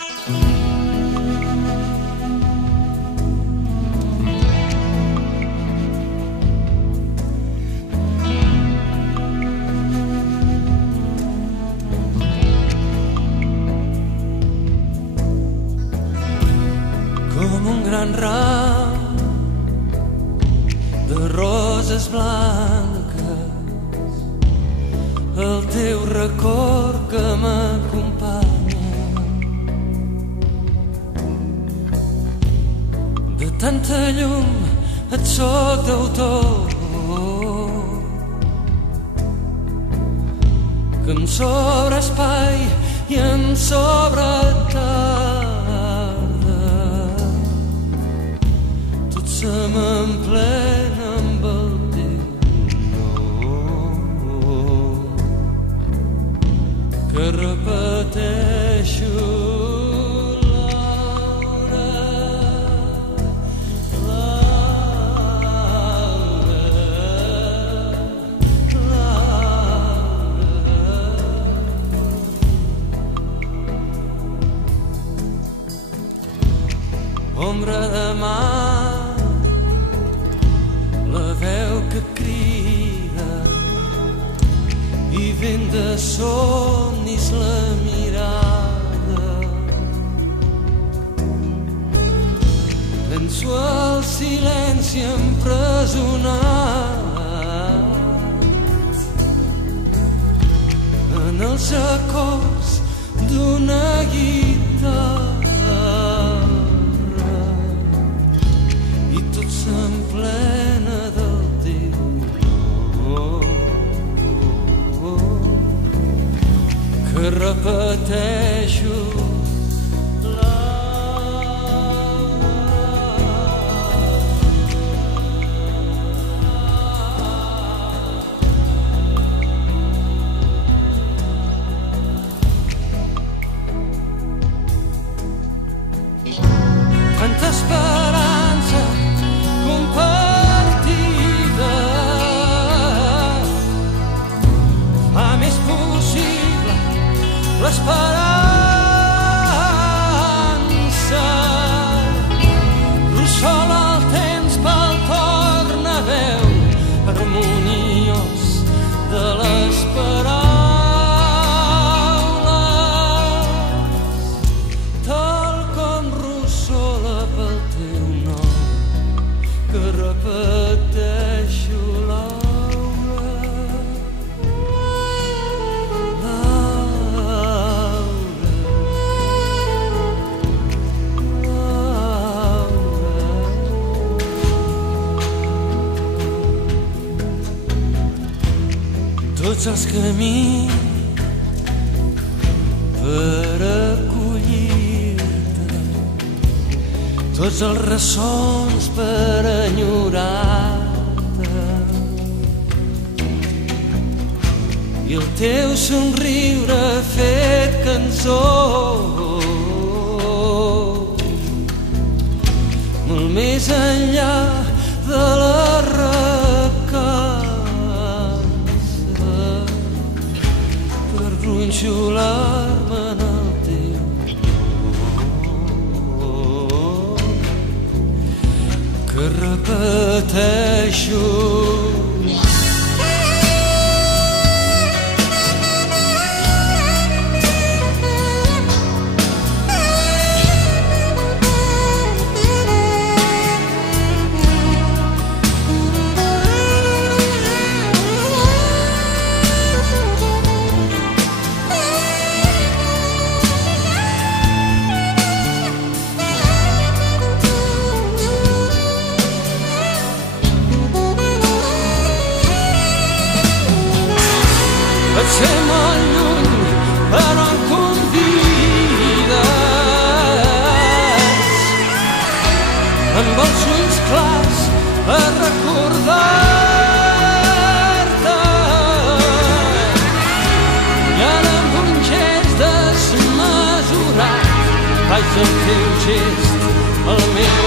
Com un gran ram de roses blanques, el teu record que m'acompanya. De tanta llum et soc deutor, que em sobra espai i em sobra tarda. Tot se m'emplena amb el teu nom, que repeteixo Laura, Laura, Laura. Ombra de mar, la veu que crida, i vent de somnis la mirada. Penso al silenci empresonat en els acords d'una guitarra, i tot s'emplena del teu nom, que repeteixo tanta esperança compartida, fa més possible l'esperança. Russola el temps pel tornaveu harmoniós de les paraules, tal com russola pel teu nom, que repeteixo Laura, Laura, Laura. Tots els camins per acollir-te, tots els ressons per enyorar-te, i el teu somriure fet cançó, molt més enllà de la recança, per gronxolar-me en el teu nom, que repeteixo et sé molt lluny, però em convides amb els ulls clars a recordar-te, i ara amb un gest desmesurat faig el teu gest al meu